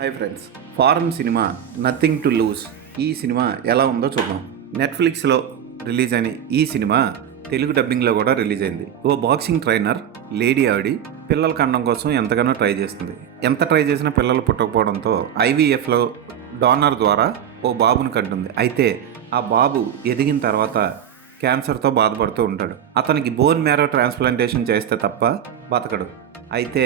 Hi friends, foreign cinema nothing to lose ఈ cinema ఎలా ఉందో చూద్దాం. నెట్ఫ్లిక్స్లో రిలీజ్ అయిన ఈ సినిమా తెలుగు డబ్బింగ్లో కూడా రిలీజ్ అయింది. ఓ బాక్సింగ్ ట్రైనర్ లేడీ ఆవిడ పిల్లల కండం కోసం ఎంతగానో ట్రై చేస్తుంది. ఎంత ట్రై చేసినా పిల్లలు పుట్టకపోవడంతో ఐవీఎఫ్లో డోనర్ ద్వారా ఓ బాబును కంటుంది. అయితే ఆ బాబు ఎదిగిన తర్వాత క్యాన్సర్తో బాధపడుతూ ఉంటాడు. అతనికి బోన్ మ్యారో ట్రాన్స్ప్లాంటేషన్ చేస్తే తప్ప బతకడు. అయితే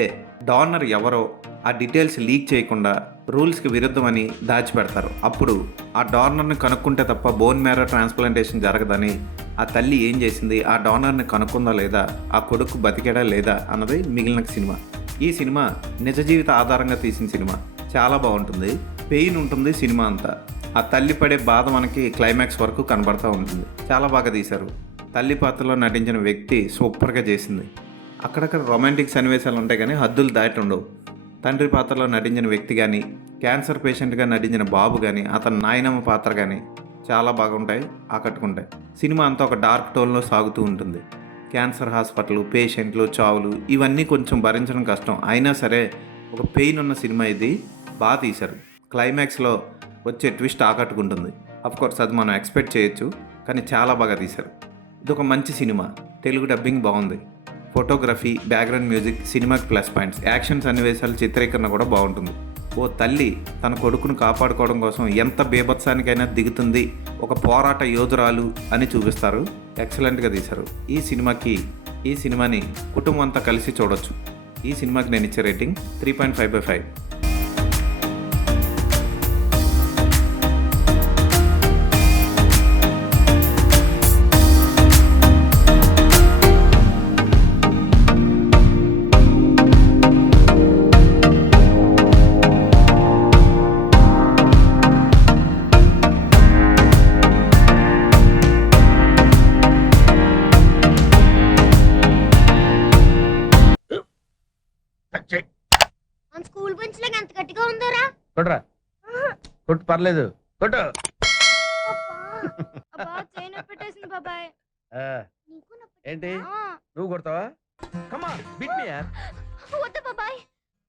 డోనర్ ఎవరో ఆ డీటెయిల్స్ లీక్ చేయకుండా రూల్స్కి విరుద్ధమని దాచిపెడతారు. అప్పుడు ఆ డోనర్ని కనుక్కుంటే తప్ప బోన్ మ్యారో ట్రాన్స్ప్లాంటేషన్ జరగదని ఆ తల్లి ఏం చేసింది, ఆ డోనర్ని కనుక్కుందా లేదా, ఆ కొడుకు బతికాడా లేదా అన్నది మిగిలిన సినిమా. ఈ సినిమా నిజ జీవిత ఆధారంగా తీసిన సినిమా. చాలా బాగుంటుంది. పెయిన్ ఉంటుంది సినిమా అంతా. ఆ తల్లి పడే బాధ మనకి క్లైమాక్స్ వరకు కనబడుతూ ఉంటుంది. చాలా బాగా తీశారు. తల్లి పాత్రలో నటించిన వ్యక్తి సూపర్గా చేసింది. అక్కడక్కడ రొమాంటిక్ సన్నివేశాలు ఉంటాయి కానీ హద్దులు దాటి ఉండవు. తండ్రి పాత్రలో నటించిన వ్యక్తి కానీ, క్యాన్సర్ పేషెంట్గా నటించిన బాబు కానీ, అతని నాయనమ్మ పాత్ర కానీ చాలా బాగుంటాయి, ఆకట్టుకుంటాయి. సినిమా అంతా ఒక డార్క్ టోన్లో సాగుతూ ఉంటుంది. క్యాన్సర్ హాస్పిటల్, పేషెంట్లు, చావులు ఇవన్నీ కొంచెం భరించడం కష్టం. అయినా సరే ఒక పెయిన్ ఉన్న సినిమా ఇది. బాగా తీశారు. క్లైమాక్స్లో వచ్చే ట్విస్ట్ ఆకట్టుకుంటుంది. అఫ్కోర్స్ అది మనం ఎక్స్పెక్ట్ చేయొచ్చు, కానీ చాలా బాగా తీశారు. ఇది ఒక మంచి సినిమా. తెలుగు డబ్బింగ్ బాగుంది. ఫోటోగ్రఫీ, బ్యాక్గ్రౌండ్ మ్యూజిక్ సినిమాకి ప్లస్ పాయింట్స్. యాక్షన్ సన్నివేశాలు, చిత్రీకరణ కూడా బాగుంటుంది. ఓ తల్లి తన కొడుకును కాపాడుకోవడం కోసం ఎంత బీభత్సానికైనా దిగుతుంది, ఒక పోరాట యోధురాలు అని చూపిస్తారు. ఎక్సలెంట్గా తీశారు. ఈ సినిమాని కుటుంబం అంతా కలిసి చూడొచ్చు. ఈ సినిమాకి నేను ఇచ్చే రేటింగ్ 3.5/5. మన స్కూల్ బెంచ్ లాగా ఎంత గట్టిగా ఉందోరా. కొట్రా, కొట్టు, పర్లేదు, కొట్టు. అబ్బా చైన్ పెట్టేసింది బాబాయ్. నీకు నొప్పి. ఏంటి నువ్వు కొడతావా? కమా బిట్ మీ యార్. వద్దు బాబాయ్.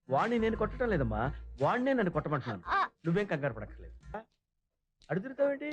వాణ్ణి నేను కొట్టడం లేదమ్మా, వాణ్ణే నన్ను కొట్టమంటున్నాను. ఆ. నువ్వేం కంగారు పడక్కర్లేదు. అడుగుతావేంటి?